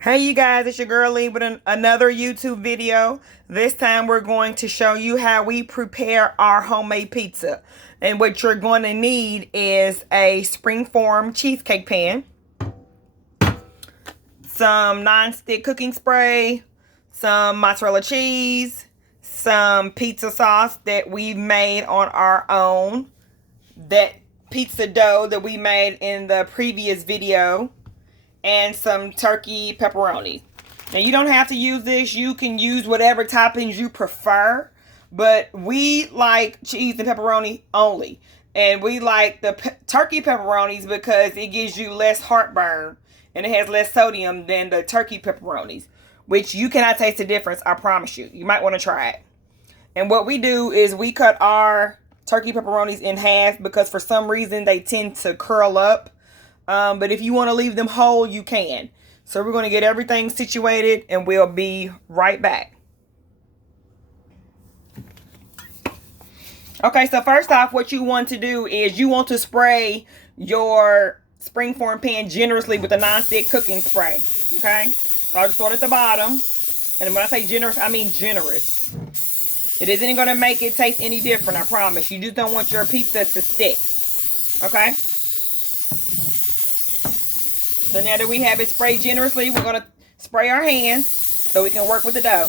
Hey you guys, it's your girl Lee with another YouTube video. This time we're going to show you how we prepare our homemade pizza. And what you're going to need is a springform cheesecake pan, some non-stick cooking spray, some mozzarella cheese, some pizza sauce that we made on our own, that pizza dough that we made in the previous video, and some turkey pepperoni. Now you don't have to use this. You can use whatever toppings you prefer, but we like cheese and pepperoni only. And we like the turkey pepperonis because it gives you less heartburn and it has less sodium than the turkey pepperonis, which you cannot taste the difference, I promise you. You might want to try it. And what we do is we cut our turkey pepperonis in half because for some reason they tend to curl up. But if you want to leave them whole, you can. So we're going to get everything situated and we'll be right back. Okay, so first off, what you want to do is you want to spray your springform pan generously with a non-stick cooking spray. Okay, so I'll just start at the bottom. And when I say generous, I mean generous. It isn't going to make it taste any different, I promise. You just don't want your pizza to stick. Okay? So now that we have it sprayed generously, we're going to spray our hands so we can work with the dough.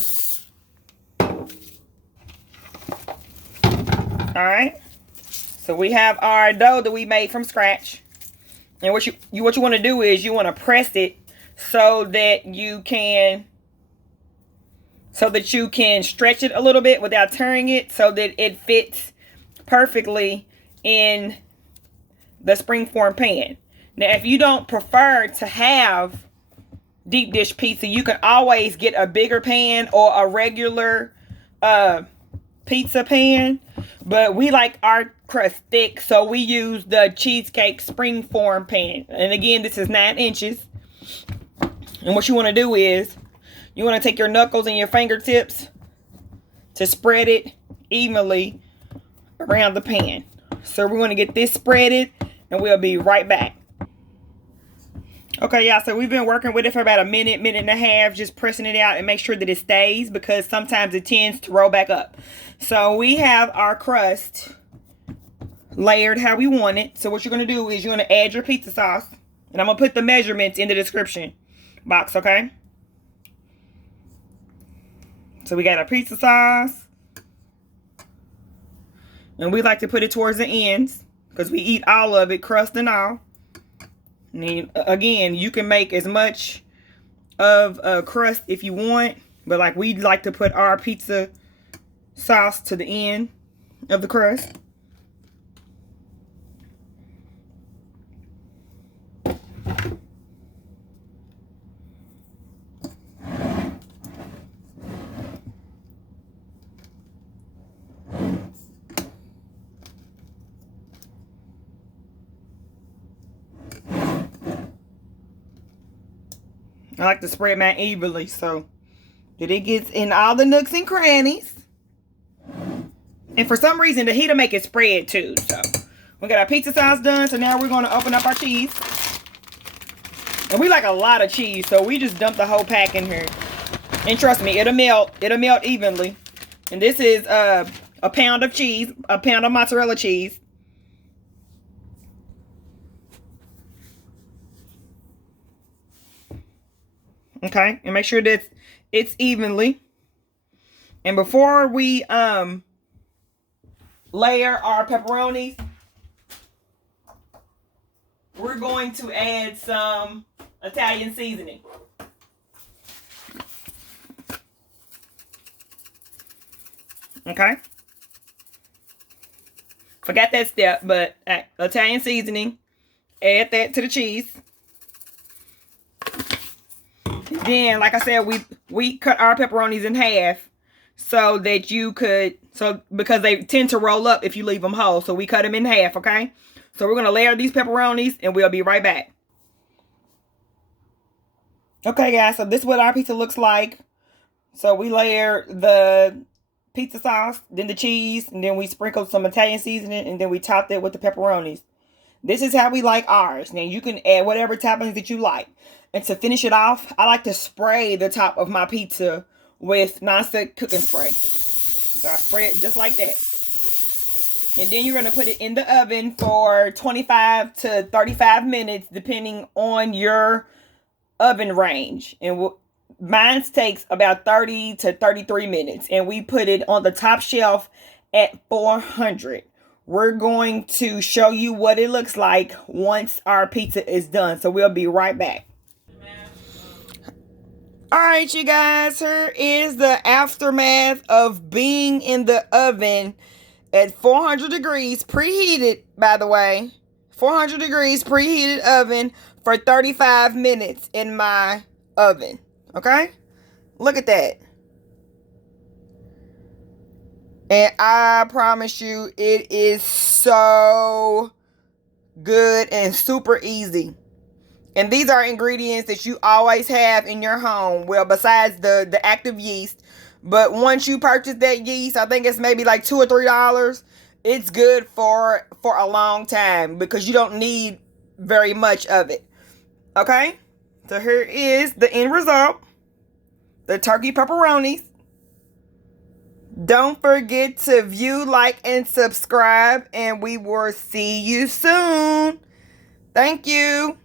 Alright. So we have our dough that we made from scratch. And what you want to do is you want to press it so that you can stretch it a little bit without tearing it so that it fits perfectly in the springform pan. Now, if you don't prefer to have deep dish pizza, you can always get a bigger pan or a regular pizza pan. But we like our crust thick, so we use the cheesecake springform pan. And again, this is 9 inches. And what you want to do is you want to take your knuckles and your fingertips to spread it evenly around the pan. So we're going to get this spreaded and we'll be right back. Okay, y'all, so we've been working with it for about a minute and a half, just pressing it out and make sure that it stays because sometimes it tends to roll back up. So we have our crust layered how we want it. So what you're going to do is you're going to add your pizza sauce. And I'm going to put the measurements in the description box, okay? So we got our pizza sauce. And we like to put it towards the ends because we eat all of it, crust and all. And then, again, you can make as much of a crust if you want. But like we like to put our pizza sauce to the end of the crust. I like to spread mine evenly so that it gets in all the nooks and crannies. And for some reason, the heat'll make it spread too. So we got our pizza sauce done. So now we're going to open up our cheese. And we like a lot of cheese, so we just dump the whole pack in here. And trust me, it'll melt. It'll melt evenly. And this is a pound of cheese, a pound of mozzarella cheese. Okay, and make sure that it's evenly. And before we layer our pepperonis, we're going to add some Italian seasoning. Okay. Forgot that step, but Italian seasoning. Add that to the cheese. Then, like I said, we cut our pepperonis in half so that you could, because they tend to roll up if you leave them whole. So we cut them in half, okay? So we're going to layer these pepperonis and we'll be right back. Okay, guys, so this is what our pizza looks like. So we layer the pizza sauce, then the cheese, and then we sprinkle some Italian seasoning, and then we topped it with the pepperonis. This is how we like ours. Now you can add whatever toppings that you like. And to finish it off, I like to spray the top of my pizza with nonstick cooking spray. So I spray it just like that. And then you're going to put it in the oven for 25 to 35 minutes, depending on your oven range. And mine takes about 30 to 33 minutes. And we put it on the top shelf at 400. We're going to show you what it looks like once our pizza is done. So we'll be right back. All right, you guys, here is the aftermath of being in the oven at 400 degrees, preheated, by the way. 400 degrees, preheated oven for 35 minutes in my oven. Okay? Look at that. And I promise you, it is so good and super easy. And these are ingredients that you always have in your home. Well, besides the active yeast. But once you purchase that yeast, I think it's maybe like $2 or $3. It's good for a long time because you don't need very much of it. Okay? So here is the end result. The turkey pepperonis. Don't forget to view, like, and subscribe. And we will see you soon. Thank you.